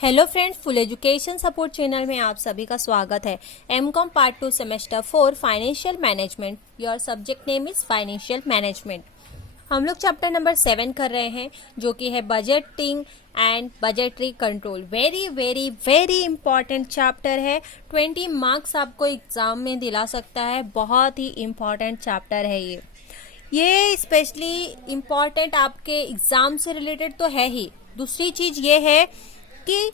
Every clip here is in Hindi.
Hello friends, full education support channel में आप सभी का स्वागत है। MCom part 2 semester 4 financial management. Your subject name is financial management. हम लोग चैप्टर नंबर 7 कर रहे हैं, जो कि है budgeting and budgetary control. Very very very important chapter है। 20 मार्क्स आपको एग्जाम में दिला सकता है। बहुत ही इंपॉर्टेंट चैप्टर है ये स्पेशली इम्पॉर्टेंट आपके एग्जाम से रिलेटेड तो है ही। दूसरी चीज ये है कि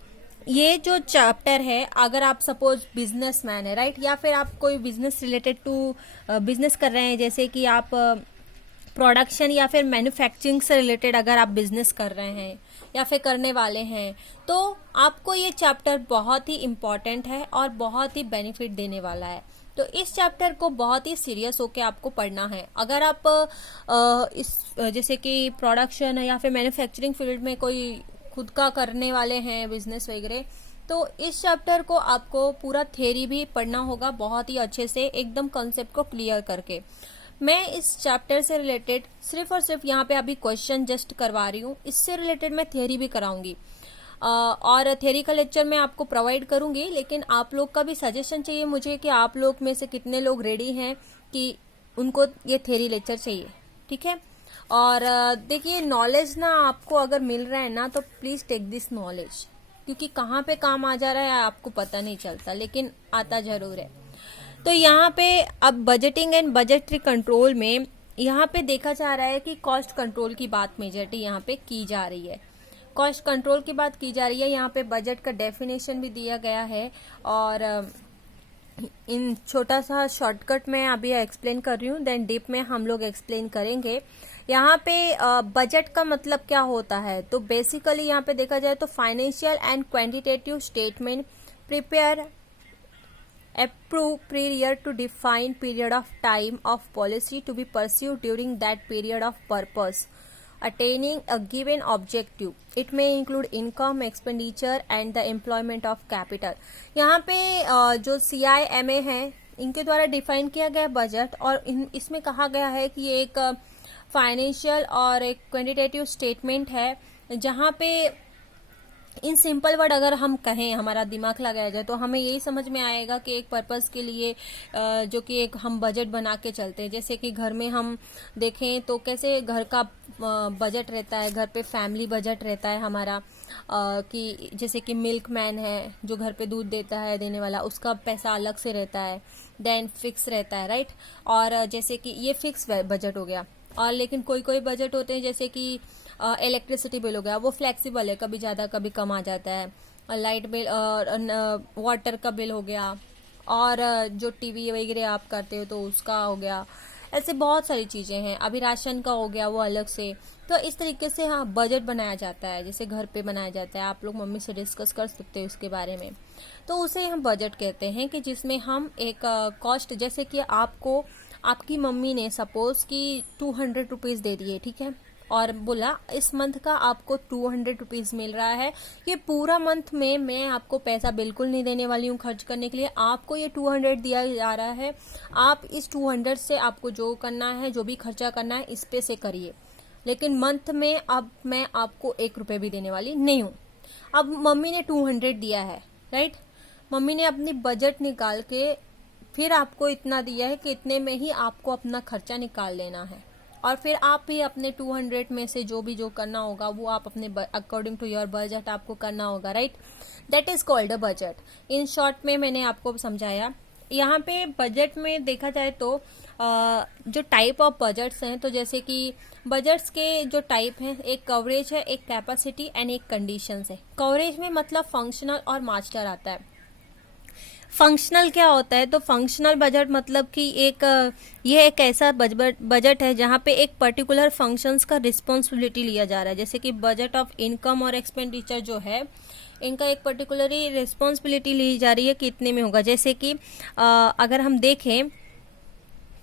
ये जो चैप्टर है, अगर आप सपोज बिजनेसमैन है, राइट, या फिर आप कोई बिजनेस रिलेटेड टू बिजनेस कर रहे हैं, जैसे कि आप प्रोडक्शन या फिर मैन्युफैक्चरिंग से रिलेटेड अगर आप बिजनेस कर रहे हैं या फिर करने वाले हैं, तो आपको ये चैप्टर बहुत ही इम्पॉर्टेंट है और बहुत ही बेनिफिट देने वाला है। तो इस चैप्टर को बहुत ही सीरियस होकर आपको पढ़ना है। अगर आप इस जैसे कि प्रोडक्शन या फिर मैन्युफैक्चरिंग फील्ड में कोई खुद का करने वाले हैं बिजनेस वगैरह, तो इस चैप्टर को आपको पूरा थ्योरी भी पढ़ना होगा बहुत ही अच्छे से, एकदम कॉन्सेप्ट को क्लियर करके। मैं इस चैप्टर से रिलेटेड सिर्फ और सिर्फ यहाँ पे अभी क्वेश्चन जस्ट करवा रही हूँ। इससे रिलेटेड मैं थ्योरी भी कराऊंगी और थ्योरी का लेक्चर मैं आपको प्रोवाइड करूंगी। लेकिन आप लोग का भी सजेशन चाहिए मुझे कि आप लोग में से कितने लोग रेडी हैं कि उनको ये थ्योरी लेक्चर चाहिए, ठीक है। और देखिए, नॉलेज ना आपको अगर मिल रहा है ना, तो प्लीज टेक दिस नॉलेज, क्योंकि कहाँ पे काम आ जा रहा है आपको पता नहीं चलता, लेकिन आता जरूर है। तो यहाँ पे अब बजटिंग एंड बजटरी कंट्रोल में यहाँ पे देखा जा रहा है कि कॉस्ट कंट्रोल की बात मेजरली यहाँ पे की जा रही है। कॉस्ट कंट्रोल की बात की जा रही है। यहाँ पे बजट का डेफिनेशन भी दिया गया है और इन छोटा सा शॉर्टकट में अभी एक्सप्लेन कर रही हूँ, देन डीप में हम लोग एक्सप्लेन करेंगे। यहाँ पे बजट का मतलब क्या होता है, तो बेसिकली यहाँ पे देखा जाए तो financial and quantitative statement prepare approve prior to define period of time of policy to be pursued during that period of purpose attaining a given objective. It may include income, expenditure and the employment of capital. यहाँ पे जो CIMA है, इनके द्वारा डिफाइन किया गया बजट, और इसमें कहा गया है कि ये एक फाइनेंशियल और एक क्वांटिटेटिव स्टेटमेंट है, जहाँ पे इन सिंपल वर्ड अगर हम कहें, हमारा दिमाग लगाया जाए, तो हमें यही समझ में आएगा कि एक पर्पस के लिए जो कि एक हम बजट बना के चलते हैं। जैसे कि घर में हम देखें तो कैसे घर का बजट रहता है, घर पे फैमिली बजट रहता है हमारा, कि जैसे कि मिल्क मैन है जो घर पे दूध देता है, देने वाला, उसका पैसा अलग से रहता है, देन फिक्स रहता है, राइट। और जैसे कि ये फिक्स बजट हो गया। और लेकिन कोई कोई बजट होते हैं, जैसे कि इलेक्ट्रिसिटी बिल हो गया, वो फ्लेक्सिबल है, कभी ज्यादा कभी कम आ जाता है। लाइट बिल और वाटर का बिल हो गया, और जो टीवी वगैरह आप करते हो तो उसका हो गया। ऐसे बहुत सारी चीजें हैं। अभी राशन का हो गया, वो अलग से। तो इस तरीके से हाँ बजट बनाया जाता है, जैसे घर पे बनाया जाता है। आप लोग मम्मी से डिस्कस कर सकते हो उसके बारे में। तो उसे हम बजट कहते हैं, कि जिसमें हम एक कॉस्ट, जैसे कि आपको आपकी मम्मी ने सपोज कि 200 रुपीज दे दिए, ठीक है, और बोला इस मंथ का आपको 200 रुपीज मिल रहा है, ये पूरा मंथ में मैं आपको पैसा बिल्कुल नहीं देने वाली हूँ खर्च करने के लिए, आपको ये 200 दिया जा रहा है, आप इस 200 से आपको जो करना है, जो भी खर्चा करना है, इस पे से करिए, लेकिन मंथ में अब मैं आपको 1 रुपये भी देने वाली नहीं हूँ। अब मम्मी ने 200 दिया है, राइट, मम्मी ने अपनी बजट निकाल के फिर आपको इतना दिया है कि इतने में ही आपको अपना खर्चा निकाल लेना है, और फिर आप भी अपने 200 में से जो भी जो करना होगा वो आप अपने अकॉर्डिंग टू योर बजट आपको करना होगा, right. That is called a budget. In short में मैंने आपको समझाया। यहाँ पे बजट में देखा जाए तो जो टाइप ऑफ बजट्स हैं, तो जैसे कि बजट्स के जो टाइप हैं, एक कवरेज है, एक कैपेसिटी एंड एक कंडीशंस है। कवरेज में मतलब फंक्शनल और मास्टर आता है। फंक्शनल क्या होता है, तो फंक्शनल बजट मतलब कि ये एक ऐसा बजट है जहाँ पे एक पर्टिकुलर फंक्शंस का रिस्पॉन्सिबिलिटी लिया जा रहा है। जैसे कि बजट ऑफ इनकम और एक्सपेंडिचर जो है, इनका एक पर्टिकुलरली रिस्पॉन्सिबिलिटी ली जा रही है कि इतने में होगा। जैसे कि अगर हम देखें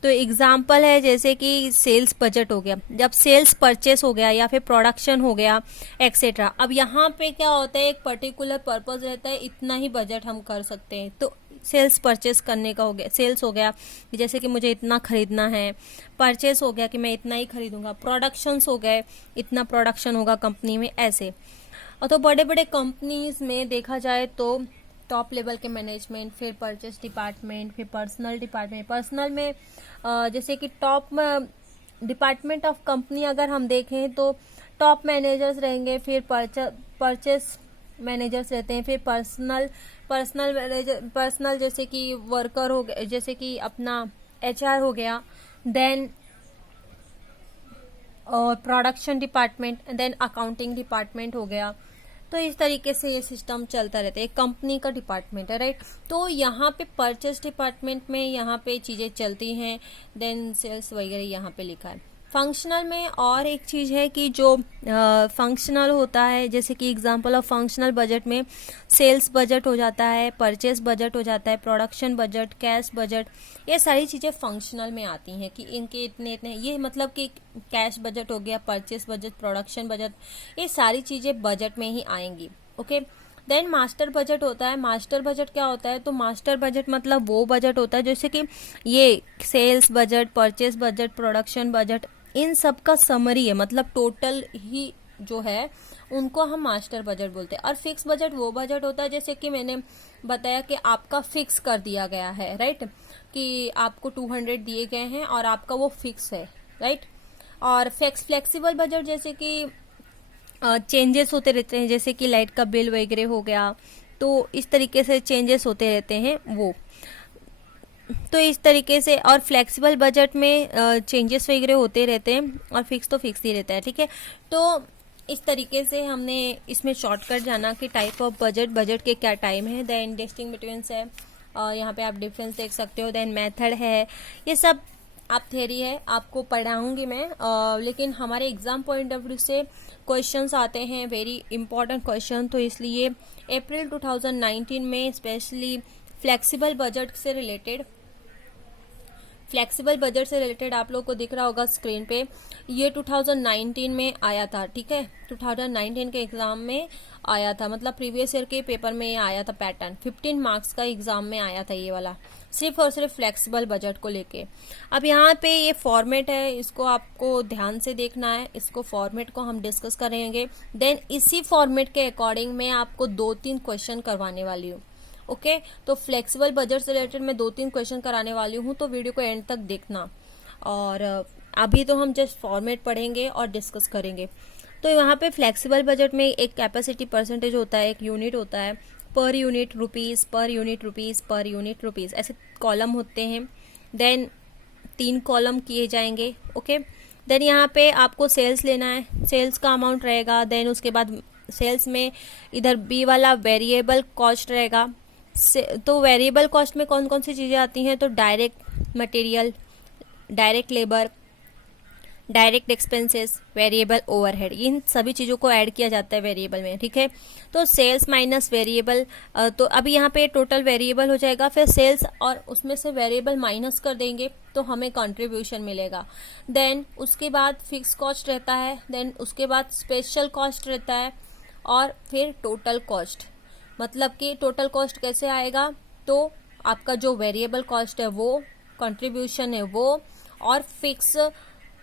तो एग्जाम्पल है, जैसे कि सेल्स बजट हो गया, जब सेल्स परचेस हो गया या फिर प्रोडक्शन हो गया एक्सेट्रा। अब यहाँ पे क्या होता है, एक पर्टिकुलर पर्पस रहता है, इतना ही बजट हम कर सकते हैं। तो सेल्स परचेस करने का हो गया, सेल्स हो गया जैसे कि मुझे इतना खरीदना है, परचेस हो गया कि मैं इतना ही खरीदूंगा, प्रोडक्शंस हो गए, इतना प्रोडक्शन होगा कंपनी में, ऐसे। और तो बड़े बड़े कंपनीज में देखा जाए तो टॉप लेवल के मैनेजमेंट, फिर परचेस डिपार्टमेंट, फिर पर्सनल डिपार्टमेंट। पर्सनल में जैसे कि टॉप डिपार्टमेंट ऑफ कंपनी अगर हम देखें तो टॉप मैनेजर्स रहेंगे, फिर परचेस मैनेजर्स रहते हैं, फिर पर्सनल जैसे कि वर्कर हो गए, जैसे कि अपना HR हो गया, देन और production department, then accounting department हो गया। तो इस तरीके से ये सिस्टम चलता रहता है, एक कंपनी का डिपार्टमेंट है, राइट। तो यहाँ पे परचेस डिपार्टमेंट में यहाँ पे चीजें चलती हैं, देन सेल्स वगैरह यहाँ पे लिखा है। फंक्शनल में और एक चीज है कि जो फंक्शनल होता है, जैसे कि एग्जांपल ऑफ फंक्शनल बजट में सेल्स बजट हो जाता है, परचेस बजट हो जाता है, प्रोडक्शन बजट, कैश बजट, ये सारी चीजें फंक्शनल में आती हैं कि इनके इतने इतने, ये मतलब कि कैश बजट हो गया, परचेस बजट, प्रोडक्शन बजट, ये सारी चीजें बजट में ही आएंगी। ओके। देन मास्टर बजट होता है। मास्टर बजट क्या होता है? तो मास्टर बजट मतलब वो बजट होता है जैसे कि ये sales budget, purchase budget, production budget, इन सब का समरी है, मतलब टोटल ही जो है उनको हम मास्टर बजट बोलते हैं। और फिक्स बजट वो बजट होता है जैसे कि मैंने बताया कि आपका फिक्स कर दिया गया है, राइट, कि आपको 200 दिए गए हैं और आपका वो फिक्स है, राइट। और फ्लेक्सिबल बजट जैसे कि चेंजेस होते रहते हैं, जैसे कि लाइट का बिल वगैरह हो गया, तो इस तरीके से चेंजेस होते रहते हैं वो। तो इस तरीके से, और फ्लेक्सिबल बजट में चेंजेस वगैरह होते रहते हैं और फिक्स तो फिक्स ही रहता है, ठीक है। तो इस तरीके से हमने इसमें शॉर्टकट जाना कि टाइप ऑफ बजट के क्या टाइम है, देन डिस्टिंग बिटवीन्स है, यहाँ पे आप डिफरेंस देख सकते हो, देन मेथड है, ये सब आप थ्योरी है, आपको पढ़ाऊंगी मैं, लेकिन हमारे एग्जाम पॉइंट ऑफ व्यू से क्वेश्चंस आते हैं, वेरी इंपॉर्टेंट क्वेश्चन। तो इसलिए अप्रैल 2019 में स्पेशली फ्लेक्सिबल बजट से रिलेटेड आप लोग को दिख रहा होगा स्क्रीन पे, ये 2019 में आया था, ठीक है। 2019 के एग्जाम में आया था, मतलब प्रीवियस ईयर के पेपर में ये आया था पैटर्न, 15 मार्क्स का एग्जाम में आया था ये वाला, सिर्फ और सिर्फ फ्लेक्सिबल बजट को लेके। अब यहाँ पे ये फॉर्मेट है, इसको आपको ध्यान से देखना है, इसको फॉर्मेट को हम डिस्कस करेंगे। देन इसी फॉर्मेट के अकॉर्डिंग मैं आपको 2-3 क्वेश्चन करवाने वाली हूँ, ओके। तो फ्लेक्सिबल बजट से रिलेटेड मैं 2-3 क्वेश्चन कराने वाली हूँ, तो वीडियो को एंड तक देखना। और अभी तो हम जस्ट फॉर्मेट पढ़ेंगे और डिस्कस करेंगे। तो यहाँ पे फ्लेक्सिबल बजट में एक कैपेसिटी परसेंटेज होता है, एक यूनिट होता है, per unit rupees, per unit rupees, per unit rupees, ऐसे कॉलम होते हैं। देन 3 कॉलम किए जाएंगे, ओके। देन यहाँ पे आपको सेल्स लेना है, सेल्स का अमाउंट रहेगा। देन उसके बाद सेल्स में इधर बी वाला वेरिएबल कॉस्ट रहेगा। तो वेरिएबल कॉस्ट में कौन कौन सी चीज़ें आती हैं? तो direct material, direct labour, direct expenses, variable overhead, इन सभी चीज़ों को ऐड किया जाता है वेरिएबल में, ठीक है। तो सेल्स माइनस वेरिएबल, तो अभी यहाँ पे टोटल वेरिएबल हो जाएगा, फिर सेल्स और उसमें से वेरिएबल माइनस कर देंगे तो हमें कंट्रीब्यूशन मिलेगा। देन उसके बाद फिक्स कॉस्ट रहता है, देन उसके बाद स्पेशल कॉस्ट रहता है, और फिर टोटल कॉस्ट। मतलब कि टोटल कॉस्ट कैसे आएगा? तो आपका जो वेरिएबल कॉस्ट है वो, कंट्रीब्यूशन है वो, और फिक्स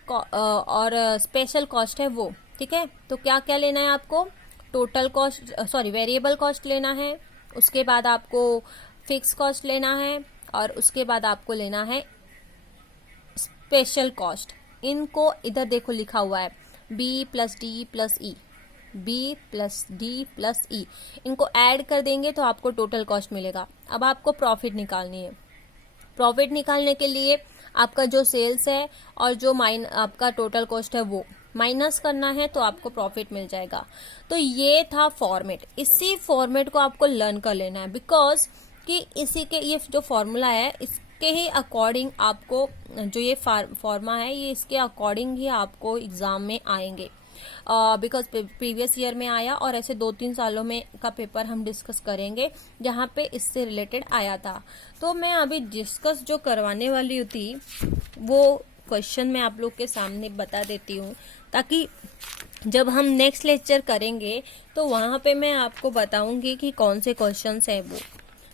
और स्पेशल कॉस्ट है वो, ठीक है। तो क्या क्या लेना है आपको? Total cost, sorry, variable cost लेना है, उसके बाद आपको फिक्स कॉस्ट लेना है, और उसके बाद आपको लेना है स्पेशल कॉस्ट। इनको इधर देखो लिखा हुआ है B + D + E, B + D + E, इनको ऐड कर देंगे तो आपको टोटल कॉस्ट मिलेगा। अब आपको प्रॉफिट निकालनी है। प्रॉफिट निकालने के लिए आपका जो सेल्स है और जो आपका टोटल कॉस्ट है वो माइनस करना है, तो आपको प्रॉफिट मिल जाएगा। तो ये था फॉर्मेट, इसी फॉर्मेट को आपको लर्न कर लेना है, बिकॉज कि इसी के ये जो फॉर्मूला है इसके ही अकॉर्डिंग आपको, जो ये फॉर्मा है ये इसके अकॉर्डिंग ही आपको एग्जाम में आएंगे, बिकॉज प्रीवियस ईयर में आया, और ऐसे 2-3 सालों में का पेपर हम डिस्कस करेंगे जहाँ पे इससे रिलेटेड आया था। तो मैं अभी डिस्कस जो करवाने वाली थी वो क्वेश्चन मैं आप लोग के सामने बता देती हूँ, ताकि जब हम नेक्स्ट लेक्चर करेंगे तो वहाँ पे मैं आपको बताऊंगी कि कौन से क्वेश्चंस है वो,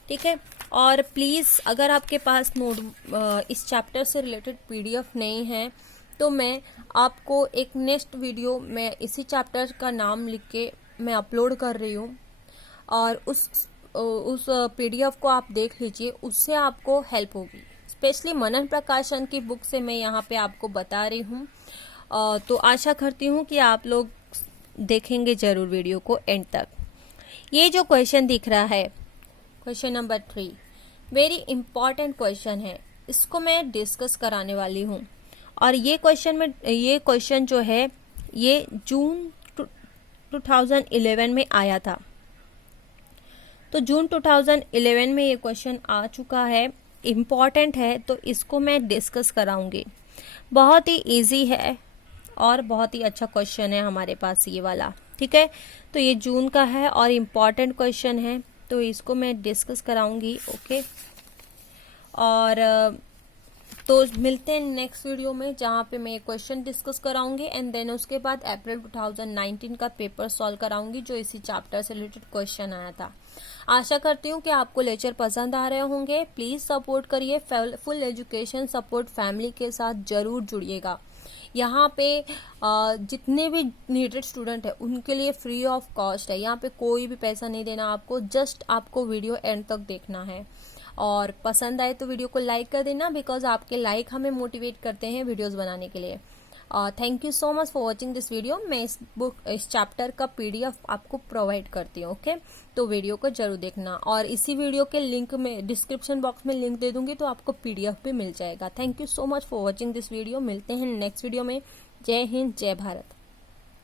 ठीक है। और प्लीज़ अगर आपके पास इस चैप्टर से रिलेटेड PDF नहीं है तो मैं आपको एक नेक्स्ट वीडियो में इसी चैप्टर का नाम लिख के मैं अपलोड कर रही हूँ, और उस पीडीएफ को आप देख लीजिए, उससे आपको हेल्प होगी। स्पेशली मनन प्रकाशन की बुक से मैं यहाँ पे आपको बता रही हूँ। तो आशा करती हूँ कि आप लोग देखेंगे जरूर वीडियो को एंड तक। ये जो क्वेश्चन दिख रहा है, question number 3, very important question है, इसको मैं डिस्कस कराने वाली हूँ। और ये क्वेश्चन जो है ये जून 2011 में आया था। तो जून 2011 में ये क्वेश्चन आ चुका है, इम्पॉर्टेंट है, तो इसको मैं डिस्कस कराऊंगी। बहुत ही इजी है और बहुत ही अच्छा क्वेश्चन है हमारे पास ये वाला, ठीक है। तो ये जून का है और इम्पॉर्टेंट क्वेश्चन है, तो इसको मैं डिस्कस कराऊंगी, ओके। और तो मिलते हैं नेक्स्ट वीडियो में, जहाँ पे मैं क्वेश्चन डिस्कस कराऊंगी एंड देन उसके बाद अप्रैल 2019 का पेपर सॉल्व कराऊंगी, जो इसी चैप्टर से रिलेटेड क्वेश्चन आया था। आशा करती हूँ कि आपको लेक्चर पसंद आ रहे होंगे। प्लीज सपोर्ट करिए, फुल एजुकेशन सपोर्ट फैमिली के साथ जरूर जुड़िएगा। यहाँ पे जितने भी नीडेड स्टूडेंट है उनके लिए फ्री ऑफ कॉस्ट है, यहाँ पे कोई भी पैसा नहीं देना आपको, जस्ट आपको वीडियो एंड तक देखना है। और पसंद आए तो वीडियो को लाइक कर देना, बिकॉज आपके लाइक हमें मोटिवेट करते हैं वीडियोस बनाने के लिए। Thank you so much for watching this video. मैं इस चैप्टर का पीडीएफ आपको प्रोवाइड करती हूँ, ओके। तो वीडियो को जरूर देखना, और इसी वीडियो के लिंक में डिस्क्रिप्शन बॉक्स में लिंक दे दूंगी, तो आपको पीडीएफ भी मिल जाएगा। Thank you so much for watching this video. मिलते हैं नेक्स्ट वीडियो में। जय हिंद, जय भारत।